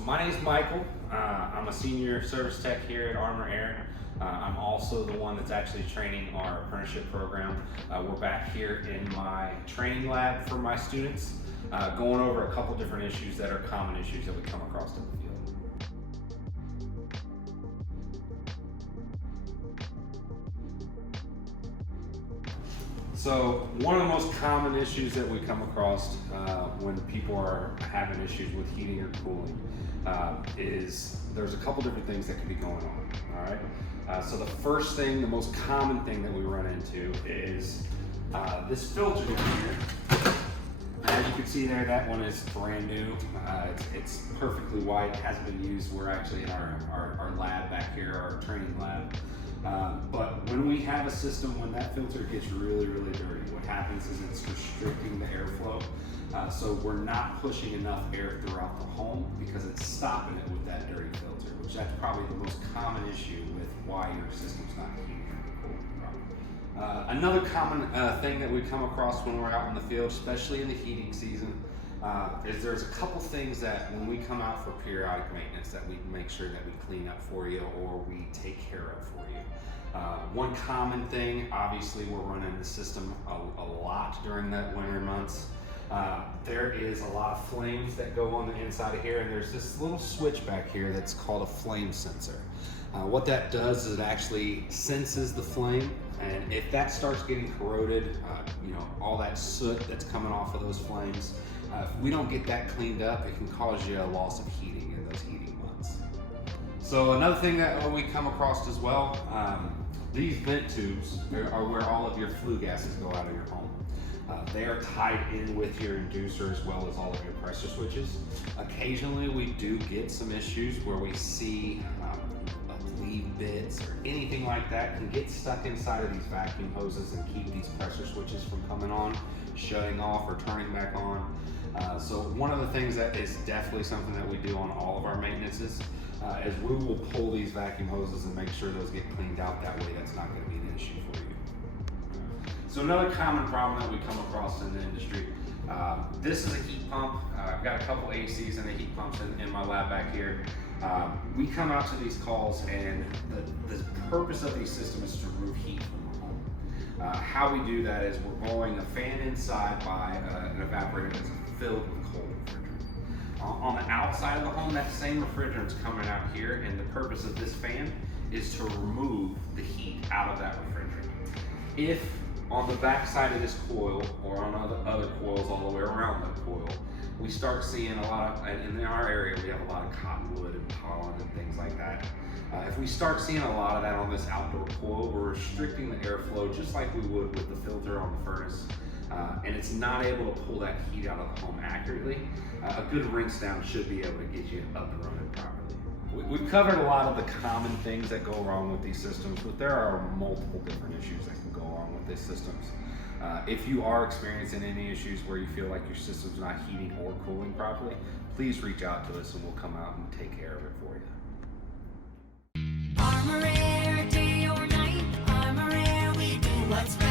So my name is Michael. I'm a senior service tech here at Armor Air. I'm also the one that's actually training our apprenticeship program. We're back here in my training lab for my students, going over a couple different issues that are common issues that we come across in the field. So one of the most common issues that we come across when people are having issues with heating or cooling is there's a couple different things that can be going on, all right? So the first thing, the most common thing that we run into is this filter here. As you can see there, that one is brand new. It's perfectly white, hasn't been used. We're actually in our lab back here, our training lab. But when we have a system, when that filter gets really, really dirty, what happens is it's restricting the airflow. So we're not pushing enough air throughout the home because it's stopping it with that dirty filter, which that's probably the most common issue with why your system's not heating or cooling. Another common thing that we come across when we're out in the field, especially in the heating season, is there's a couple things that when we come out for periodic maintenance that we make sure that we clean up for you or we take care of for you. One common thing, obviously we're running the system a lot during that winter months. There is a lot of flames that go on the inside of here, and there's this little switch back here that's called a flame sensor. What that does is it actually senses the flame, and if that starts getting corroded, all that soot that's coming off of those flames, if we don't get that cleaned up, it can cause you a loss of heating in those heating months. So another thing that we come across as well, these vent tubes are where all of your flue gases go out of your home. They are tied in with your inducer as well as all of your pressure switches. Occasionally we do get some issues where we see lead bits or anything like that can get stuck inside of these vacuum hoses and keep these pressure switches from coming on, shutting off or turning back on. So one of the things that is definitely something that we do on all of our maintenances is we will pull these vacuum hoses and make sure those get cleaned out. That way that's not going to be an issue for you. So another common problem that we come across in the industry, this is a heat pump. I've got a couple ACs and a heat pumps in my lab back here. We come out to these calls and the purpose of these systems is to remove heat from the home. How we do that is we're blowing a fan inside by an evaporator that's filled with cold refrigerant. On the outside of the home, that same refrigerant's coming out here, and the purpose of this fan is to remove the heat out of that refrigerant. If on the back side of this coil or on other coils all the way around the coil, we start seeing a lot of, and in our area we have a lot of cottonwood and pollen and things like that. If we start seeing a lot of that on this outdoor coil, we're restricting the airflow just like we would with the filter on the furnace, and it's not able to pull that heat out of the home accurately. A good rinse down should be able to get you up and running properly. We've covered a lot of the common things that go wrong with these systems, but there are multiple different issues that can go wrong with these systems. If you are experiencing any issues where you feel like your system's not heating or cooling properly, please reach out to us and we'll come out and take care of it for you. Armor Air, day or night, Armor Air, we do what's right.